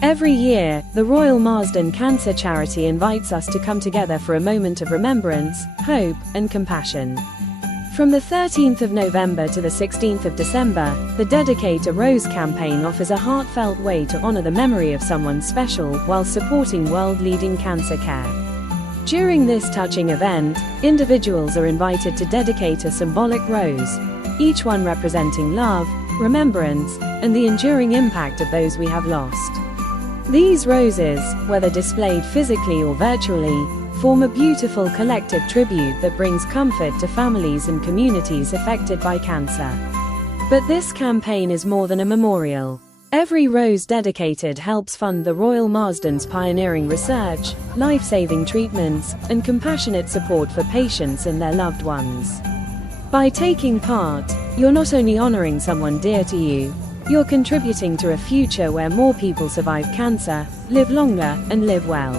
Every year, the Royal Marsden Cancer Charity invites us to come together for a moment of remembrance, hope, and compassion. From the 13th of November to the 16th of December, the Dedicate a Rose campaign offers a heartfelt way to honor the memory of someone special while supporting world-leading cancer care. During this touching event, individuals are invited to dedicate a symbolic rose, each one representing love, remembrance, and the enduring impact of those we have lost. These roses, whether displayed physically or virtually, form a beautiful collective tribute that brings comfort to families and communities affected by cancer. But this campaign is more than a memorial. Every rose dedicated helps fund the Royal Marsden's pioneering research, life-saving treatments, and compassionate support for patients and their loved ones. By taking part, you're not only honoring someone dear to you, you're contributing to a future where more people survive cancer, live longer, and live well.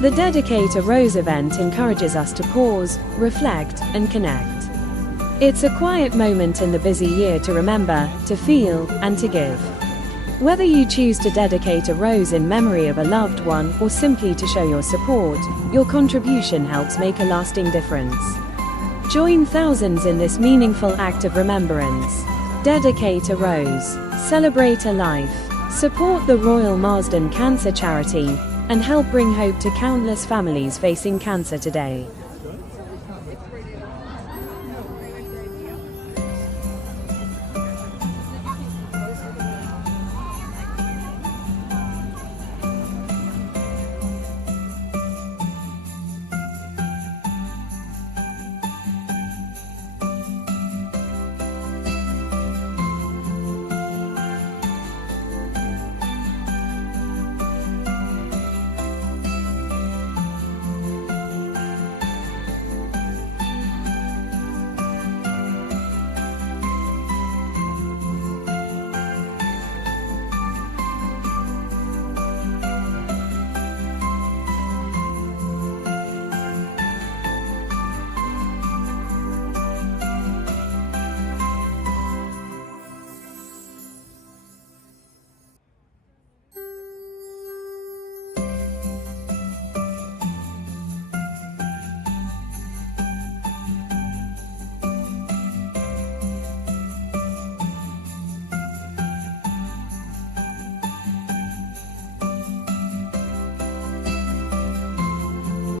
The Dedicate a Rose event encourages us to pause, reflect, and connect. It's a quiet moment in the busy year to remember, to feel, and to give. Whether you choose to dedicate a rose in memory of a loved one or simply to show your support, your contribution helps make a lasting difference. Join thousands in this meaningful act of remembrance. Dedicate a rose. Celebrate a life. Support the Royal Marsden Cancer Charity, and help bring hope to countless families facing cancer today.